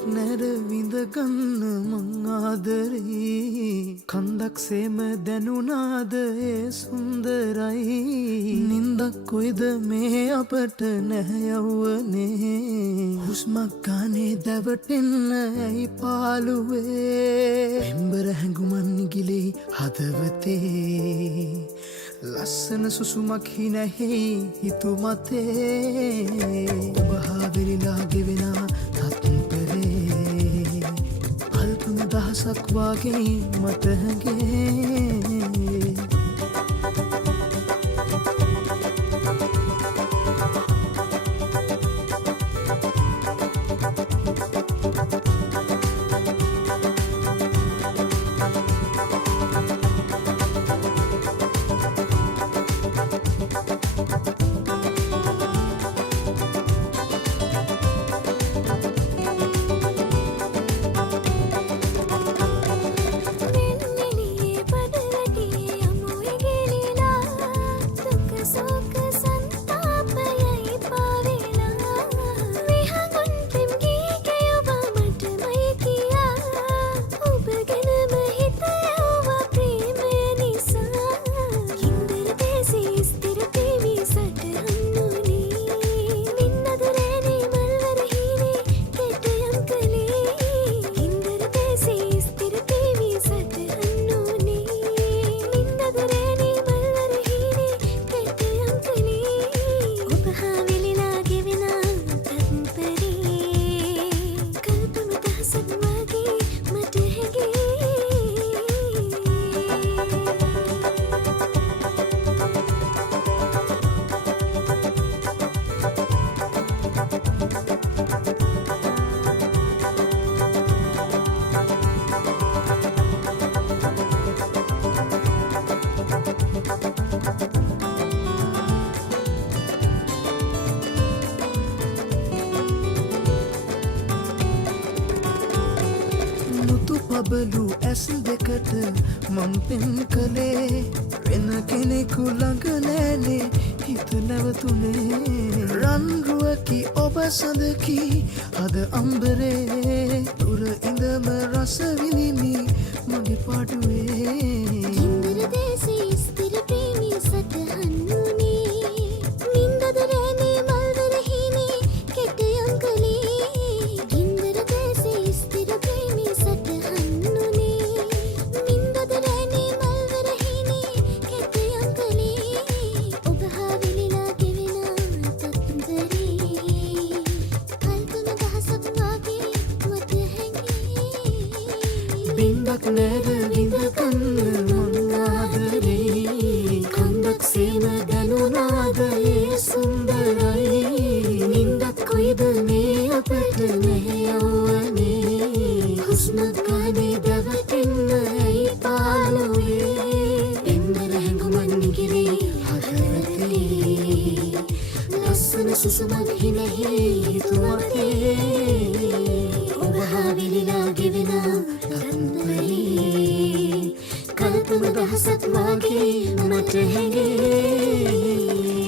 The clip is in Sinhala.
බින්දක් නැර විඳගන්න මං ආදරේ කන්දක් සේම දැනුණාද ඒ සුන්දරයි නින්දක් කොයිද මේ අපට නැහැ යවුවනේ හුස්මක් ගානේ දැවටෙන්න ඇයි පාළුවේ පෙම්බර හැඟුමන් නිගිලේ හදවතේ ලස්සන සුසුමක් හිනැහි හිතුමතේ ඔබ හා වෙලිලා ගෙවෙනා තත්පරේ අල්පම දහසක් වාගේ මට හැඟේ බබලු ඇස් දෙකට මං පෙන් කළේ වෙන කෙනෙකු ළඟ නෑනේ හිත නැවතුනේ රන්රුවකි ඔබ සඳකි අද අම්බරේ දුර ඉඳම රස විඳිමි මගේ පාඩුවේ ඉන්දර දේශේ ස්ථිර ප්‍රේමී සටහන් වුණේ නින්දද රැනේ මල්වර හිනේ කෙටයම් කළේ ඉන්දර දේශේ ස්ථිර ප්‍රේමී සටහන් බින්දක් නැර විඳගන්න මං ආදරේ කන්දක් සේම දැනුණාද ඒ සුන්දරයි නින්දක් කොයිද මේ අපට නැහැ යවුවනේ හුස්මක් ගානේ දැවටෙන්න ඇයි පාළුවේ පෙම්බර හැඟුමන් නිගිලේ හදවතේ ලස්සන සුසුමක් හිනැහි හිතුමතේ ඔබ හා වෙලිලා ගෙවෙනා කල්පන දහසක් වාගේ මට හැඟේ